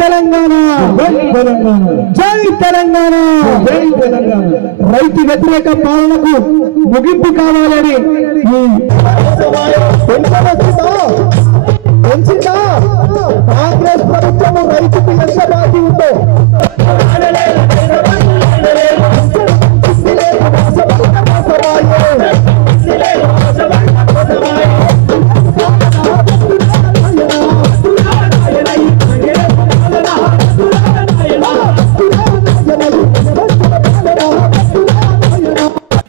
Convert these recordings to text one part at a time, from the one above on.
తెలంగాణ జై తెలంగాణ రైతు వ్యతిరేక పాలనకు ముగింపు కావాలని కాంగ్రెస్ ప్రభుత్వం రైతుకు ఎంత బాధ్యత ఉందో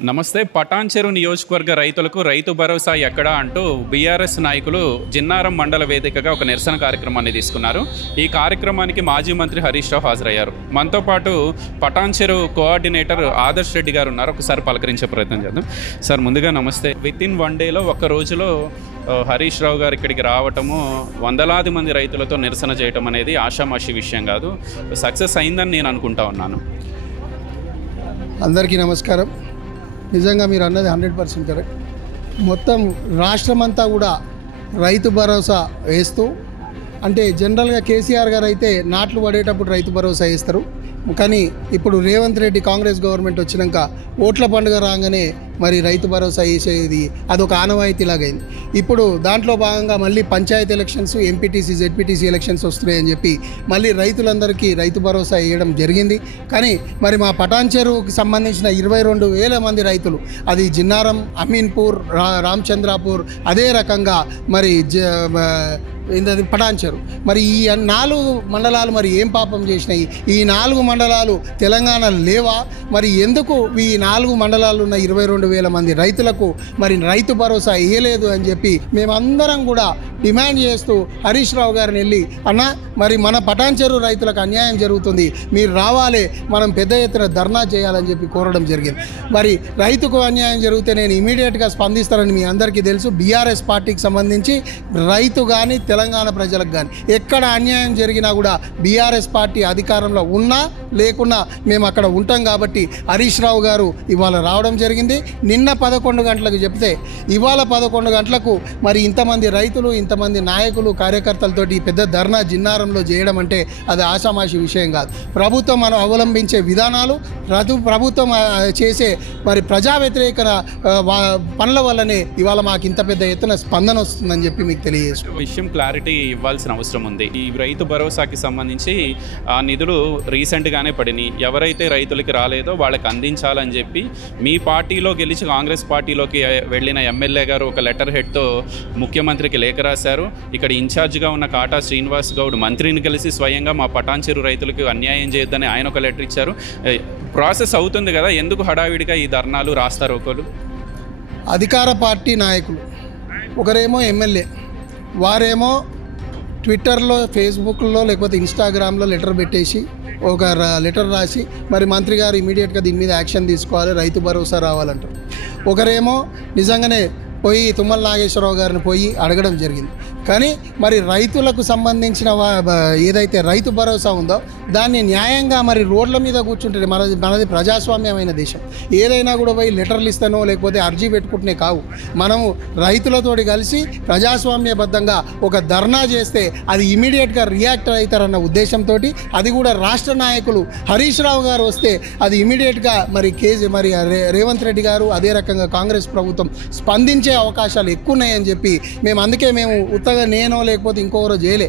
నమస్తే. పటాన్చెరు నియోజకవర్గ రైతులకు రైతు భరోసా ఎక్కడా అంటూ బీఆర్ఎస్ నాయకులు జిన్నారం మండల వేదికగా ఒక నిరసన కార్యక్రమాన్ని తీసుకున్నారు. ఈ కార్యక్రమానికి మాజీ మంత్రి హరీష్ రావు హాజరయ్యారు. మనతో పాటు పటాన్చెరు కోఆర్డినేటర్ ఆదర్శ్ రెడ్డి గారు ఉన్నారు. ఒకసారి పలకరించే ప్రయత్నం చేద్దాం. సార్, ముందుగా నమస్తే. వితిన్ 1 డేలో ఒక్క రోజులో హరీష్ రావు గారు ఇక్కడికి రావటము, వందలాది మంది రైతులతో నిరసన చేయటం అనేది ఆషామాషి విషయం కాదు. సక్సెస్ అయిందని నేను అనుకుంటా ఉన్నాను. అందరికీ నమస్కారం. నిజంగా మీరు అన్నది 100% కరెక్ట్. మొత్తం రాష్ట్రమంతా కూడా రైతు భరోసా వేస్తూ, అంటే జనరల్గా కేసీఆర్ గారు అయితే నాట్లు పడేటప్పుడు రైతు భరోసా వేస్తారు. కానీ ఇప్పుడు రేవంత్ రెడ్డి కాంగ్రెస్ గవర్నమెంట్ వచ్చినాక ఓట్ల పండుగ రాగానే మరి రైతు భరోసా వేసేది అదొక ఆనవాయితీలాగైంది. ఇప్పుడు దాంట్లో భాగంగా మళ్ళీ panchayat elections, MPTC, ZPTC elections వస్తున్నాయని చెప్పి మళ్ళీ రైతులందరికీ రైతు భరోసా వేయడం జరిగింది. కానీ మరి మా పటాన్చెరుకి సంబంధించిన 22,000 మంది రైతులు, అది జిన్నారం, అమీన్పూర్, రామచంద్రాపూర్, అదే రకంగా మరి పటాన్చెరు, మరి ఈ 4 మండలాలు మరి ఏం పాపం చేసినాయి? ఈ 4 మండలాలు తెలంగాణ లేవా? మరి ఎందుకు ఈ 4 మండలాలు ఉన్న 22,000 మంది రైతులకు మరి రైతు భరోసా ఇవ్వలేదు అని చెప్పి మేమందరం కూడా డిమాండ్ చేస్తూ హరీష్ రావు గారిని వెళ్ళి, అన్న మరి మన పటాన్చెరు రైతులకు అన్యాయం జరుగుతుంది, మీరు రావాలి, మనం పెద్ద ఎత్తున ధర్నా చేయాలని చెప్పి కోరడం జరిగింది. మరి రైతుకు అన్యాయం జరిగితే నేను ఇమీడియట్గా స్పందిస్తానని మీ అందరికీ తెలుసు. బీఆర్ఎస్ పార్టీకి సంబంధించి రైతు కానీ తెలంగాణ ప్రజలకు కానీ ఎక్కడ అన్యాయం జరిగినా కూడా బీఆర్ఎస్ పార్టీ అధికారంలో ఉన్నా లేకున్నా మేము అక్కడ ఉంటాం. కాబట్టి హరీష్ రావు గారు ఇవాళ రావడం జరిగింది. నిన్న 11 గంటలకు చెప్తే ఇవాళ 11 గంటలకు మరి ఇంతమంది రైతులు, ఇంతమంది నాయకులు, కార్యకర్తలతోటి పెద్ద ధర్నా జిన్నారంలో చేయడం అంటే అది ఆషామాషి విషయం కాదు. ప్రభుత్వం మనం అవలంబించే విధానాలు, ప్రభుత్వం చేసే మరి ప్రజా వ్యతిరేక పనుల వల్లనే ఇవాళ మాకు ఇంత పెద్ద ఎత్తున స్పందన వస్తుందని చెప్పి మీకు తెలియజేస్తాం. విషయం క్లారిటీ ఇవ్వాల్సిన అవసరం ఉంది. ఈ రైతు భరోసాకి సంబంధించి ఆ నిధులు రీసెంట్గానే పడినాయి. ఎవరైతే రైతులకి రాలేదో వాళ్ళకి అందించాలని చెప్పి మీ పార్టీలో గెలిచి కాంగ్రెస్ పార్టీలోకి వెళ్ళిన ఎమ్మెల్యే గారు ఒక లెటర్ హెడ్తో ముఖ్యమంత్రికి లేఖ రాశారు. ఇక్కడ ఇన్ఛార్జ్గా ఉన్న కాటా శ్రీనివాస్ గౌడ్ మంత్రిని కలిసి స్వయంగా మా పటాన్చెరు రైతులకు అన్యాయం చేయొద్దని ఆయన ఒక లెటర్ ఇచ్చారు. ప్రాసెస్ అవుతుంది కదా, ఎందుకు హడావిడిగా ఈ ధర్నాలు రాస్తారు? ఒకరు అధికార పార్టీ నాయకులు, ఒకరేమో ఎమ్మెల్యే, వారేమో ట్విట్టర్లో, ఫేస్బుక్లో లేకపోతే ఇన్స్టాగ్రామ్లో లెటర్ పెట్టేసి ఒక లెటర్ రాసి మరి మంత్రి గారు ఇమీడియట్గా దీని మీద యాక్షన్ తీసుకోవాలి, రైతు భరోసా రావాలంటారు. ఒకరేమో నిజంగానే పోయి తుమ్మల నాగేశ్వరరావు గారిని పోయి అడగడం జరిగింది. కానీ మరి రైతులకు సంబంధించిన ఏదైతే రైతు భరోసా ఉందో దాన్ని న్యాయంగా మరి రోడ్ల మీద కూర్చుంటే మనది ప్రజాస్వామ్యమైన దేశం. ఏదైనా కూడా పోయి లెటర్లు ఇస్తానో లేకపోతే అర్జీ పెట్టుకుంటూనే కావు. మనము రైతులతోటి కలిసి ప్రజాస్వామ్యబద్ధంగా ఒక ధర్నా చేస్తే అది ఇమీడియట్గా రియాక్ట్ అవుతారన్న ఉద్దేశంతో, అది కూడా రాష్ట్ర నాయకులు హరీష్ రావు గారు వస్తే అది ఇమీడియట్గా మరి రేవంత్ రెడ్డి గారు, అదే రకంగా కాంగ్రెస్ ప్రభుత్వం స్పందించే అవకాశాలు ఎక్కువ ఉన్నాయని చెప్పి అందుకే మేము ఉత్తగా నేనో లేకపోతే ఇంకొకరో చేయలే.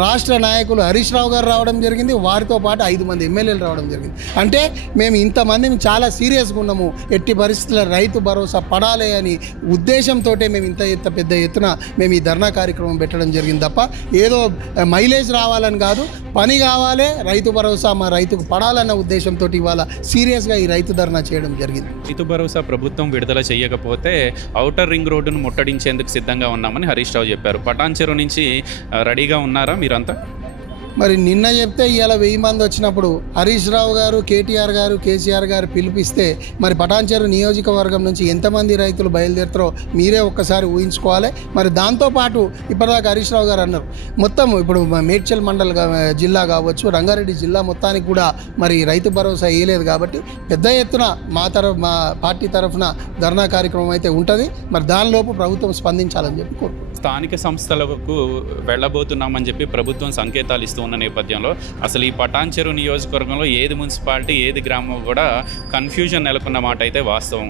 రాష్ట్ర నాయకులు హరీష్ రావు గారు రావడం జరిగింది, వారితో పాటు 5 మంది ఎమ్మెల్యేలు రావడం జరిగింది. అంటే మేము ఇంతమంది చాలా సీరియస్గా ఉన్నాము, ఎట్టి పరిస్థితుల్లో రైతు భరోసా పడాలి అని ఉద్దేశంతో మేము ఇంత పెద్ద ఎత్తున మేము ఈ ధర్నా కార్యక్రమం పెట్టడం జరిగింది తప్ప ఏదో మైలేజ్ రావాలని కాదు. పని కావాలి, రైతు భరోసా మా రైతుకు పడాలన్న ఉద్దేశంతో ఇవాళ సీరియస్గా ఈ రైతు ధర్నా చేయడం జరిగింది. రైతు భరోసా ప్రభుత్వం విడుదల చేయకపోతే ఔటర్ రింగ్ రోడ్డును ముట్టడించేందుకు సిద్ధంగా ఉన్నామని హరీష్ రావు చెప్పారు. పటాన్చెరు నుంచి రెడీగా ఉన్నారా మీరంతా? మరి నిన్న చెప్తే ఇవాళ 1000 మంది వచ్చినప్పుడు హరీష్ రావు గారు, కేటీఆర్ గారు, కేసీఆర్ గారు పిలిపిస్తే మరి పటాన్చెరు నియోజకవర్గం నుంచి ఎంతమంది రైతులు బయలుదేరుతారో మీరే ఒక్కసారి ఊహించుకోవాలి. మరి దాంతోపాటు ఇప్పటిదాకా హరీష్ రావు గారు అన్నారు, మొత్తం ఇప్పుడు మేడ్చల్ మండల్ జిల్లా కావచ్చు, రంగారెడ్డి జిల్లా మొత్తానికి కూడా మరి రైతు భరోసా వేయలేదు. కాబట్టి పెద్ద ఎత్తున మా పార్టీ తరఫున ధర్నా కార్యక్రమం అయితే ఉంటుంది. మరి దానిలోపు ప్రభుత్వం స్పందించాలని చెప్పి కోరుకుంటున్నాం. స్థానిక సంస్థలకు వెళ్ళబోతున్నామని చెప్పి ప్రభుత్వం సంకేతాలు ఇస్తూ ఉన్న నేపథ్యంలో అసలు ఈ పటాన్చెరు నియోజకవర్గంలో ఏది మున్సిపాలిటీ ఏది గ్రామం కూడా కన్ఫ్యూజన్ నెలకొన్న మాట అయితే వాస్తవం.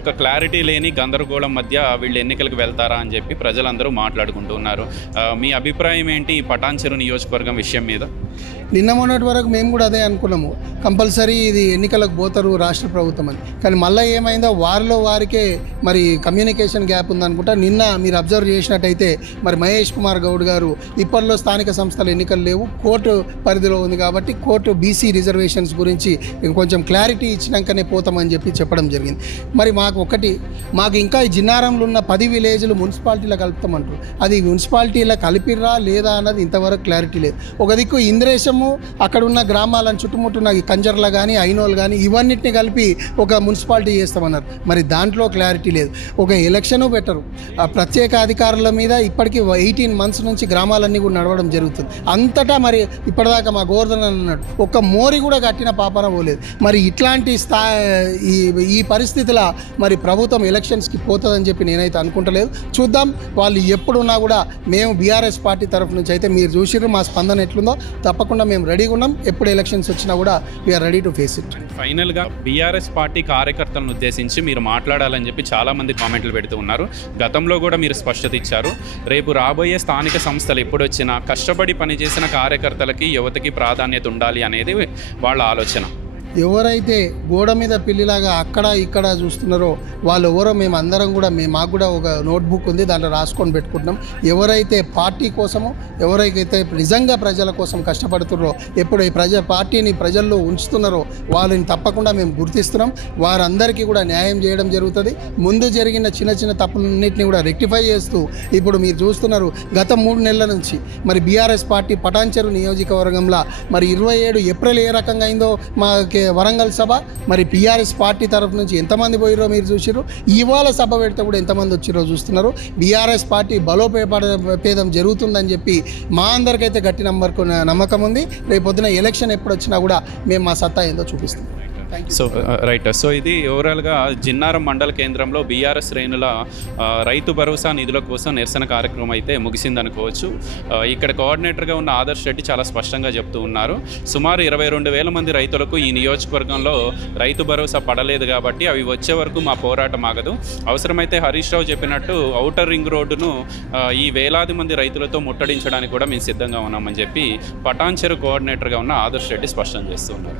ఒక క్లారిటీ లేని గందరగోళం మధ్య వీళ్ళు ఎన్నికలకు వెళ్తారా అని చెప్పి ప్రజలందరూ మాట్లాడుకుంటూ ఉన్నారు. మీ అభిప్రాయం ఏంటి ఈ పటాన్చెరు నియోజకవర్గం విషయం మీద? నిన్న మొన్నటి వరకు మేము కూడా అదే అనుకున్నాము, కంపల్సరీ ఇది ఎన్నికలకు పోతారు రాష్ట్ర ప్రభుత్వం అని. కానీ మళ్ళీ ఏమైందో వారిలో వారికే మరి కమ్యూనికేషన్ గ్యాప్ ఉందనుకుంటా. నిన్న మీరు అబ్జర్వ్ చేసినట్టయితే మరి మహేష్ కుమార్ గౌడ్ గారు ఇప్పట్లో స్థానిక సంస్థల ఎన్నికలు లేవు, కోర్టు పరిధిలో ఉంది కాబట్టి కోర్టు బీసీ రిజర్వేషన్స్ గురించి కొంచెం క్లారిటీ ఇచ్చినాకనే పోతామని చెప్పి చెప్పడం జరిగింది. మరి మాకు ఇంకా ఈ జిన్నారంలో ఉన్న 10 విలేజ్లు మున్సిపాలిటీలో కలుపుతామంటారు. అది మున్సిపాలిటీలో కలిపిర్రా లేదా అన్నది ఇంతవరకు క్లారిటీ లేదు. ఒక దిక్కు ఇంద్రేశము అక్కడ ఉన్న గ్రామాలను చుట్టుముట్టున్న కంజర్ల కానీ ఐనోలు కానీ ఇవన్నిటిని కలిపి ఒక మున్సిపాలిటీ చేస్తామన్నారు. మరి దాంట్లో క్లారిటీ లేదు. ఒక ఎలక్షను పెట్టరు. ప్రత్యేక అధికారుల మీద ఇప్పటికీ 18 months నుంచి గ్రామాలన్నీ కూడా నడవడం జరుగుతుంది. అంతటా మరి ఇప్పటిదాకా మా గోవర్ధన్ అన్నాడు ఒక్క మోరి కూడా కట్టిన పాపన పోలేదు. మరి ఇట్లాంటి ఈ పరిస్థితిలో మరి ప్రభుత్వం ఎలక్షన్స్కి పోతుందని చెప్పి నేనైతే అనుకుంటలేదు. చూద్దాం, వాళ్ళు ఎప్పుడున్నా కూడా మేము బీఆర్ఎస్ పార్టీ తరఫు నుంచి అయితే మీరు చూసిర్రు మా స్పందన ఎట్లుందో, తప్పకుండా మేము రెడీగా ఉన్నాం. ఎప్పుడు ఎలక్షన్స్ వచ్చినా కూడా we're ready to face it. ఫైనల్గా బీఆర్ఎస్ పార్టీ కార్యకర్తలను ఉద్దేశించి మీరు మాట్లాడాలని చెప్పి చాలామంది కామెంట్లు పెడుతూ ఉన్నారు. గతంలో కూడా మీరు స్పష్టత ఇచ్చారు. రేపు రాబోయే స్థానిక సంస్థలు ఎప్పుడు వచ్చినా కష్టపడి పనిచేసిన కార్యకర్తలకి యువతకి ప్రాధాన్యత ఉండాలి అనేది వాళ్ళ ఆలోచన. ఎవరైతే గోడ మీద పిల్లిలాగా అక్కడ ఇక్కడ చూస్తున్నారో వాళ్ళు ఎవరో మేము అందరం కూడా మాకు కూడా ఒక నోట్బుక్ ఉంది, దాంట్లో రాసుకొని పెట్టుకుంటున్నాం. ఎవరైతే పార్టీ కోసమో ఎవరైతే నిజంగా ప్రజల కోసం కష్టపడుతున్నారో, ఎప్పుడు ఈ పార్టీని ప్రజల్లో ఉంచుతున్నారో వాళ్ళని తప్పకుండా మేము గుర్తిస్తున్నాం. వారందరికీ కూడా న్యాయం చేయడం జరుగుతుంది. ముందు జరిగిన చిన్న తప్పులన్నింటినీ కూడా రెక్టిఫై చేస్తూ ఇప్పుడు మీరు చూస్తున్నారు గత 3 నెలల నుంచి మరి బీఆర్ఎస్ పార్టీ పటాన్చెరు నియోజకవర్గంలో మరి 27 ఏప్రిల్ ఏ రకంగా అయిందో మా వరంగల్ సభ, మరి బీఆర్ఎస్ పార్టీ తరఫు నుంచి ఎంతమంది పోయిరో మీరు చూసిర్రు. ఇవాళ సభ పెడితే కూడా ఎంతమంది వచ్చిరో చూస్తున్నారు. బీఆర్ఎస్ పార్టీ బలోపేతం జరుగుతుందని చెప్పి మా అందరికైతే గట్టి నమ్మకం ఉంది. రేపు పొద్దున ఎలక్షన్ ఎప్పుడు వచ్చినా కూడా మేము మా సత్తా ఏందో చూపిస్తాం. సో ఇది ఓవరాల్గా జిన్నారం మండల కేంద్రంలో బీఆర్ఎస్ శ్రేణుల రైతు భరోసా నిధుల కోసం నిరసన కార్యక్రమం అయితే ముగిసిందనుకోవచ్చు. ఇక్కడ కోఆర్డినేటర్గా ఉన్న ఆదర్శ్ రెడ్డి చాలా స్పష్టంగా చెప్తూ ఉన్నారు. సుమారు 22,000 మంది రైతులకు ఈ నియోజకవర్గంలో రైతు భరోసా పడలేదు కాబట్టి అవి వచ్చే వరకు మా పోరాటం ఆగదు. అవసరమైతే హరీష్ రావు చెప్పినట్టు ఔటర్ రింగ్ రోడ్డును ఈ వేలాది మంది రైతులతో ముట్టడించడానికి కూడా మేము సిద్ధంగా ఉన్నామని చెప్పి పటాన్చెరు కోఆర్డినేటర్గా ఉన్న ఆదర్శ్ రెడ్డి స్పష్టం చేస్తూ ఉన్నారు.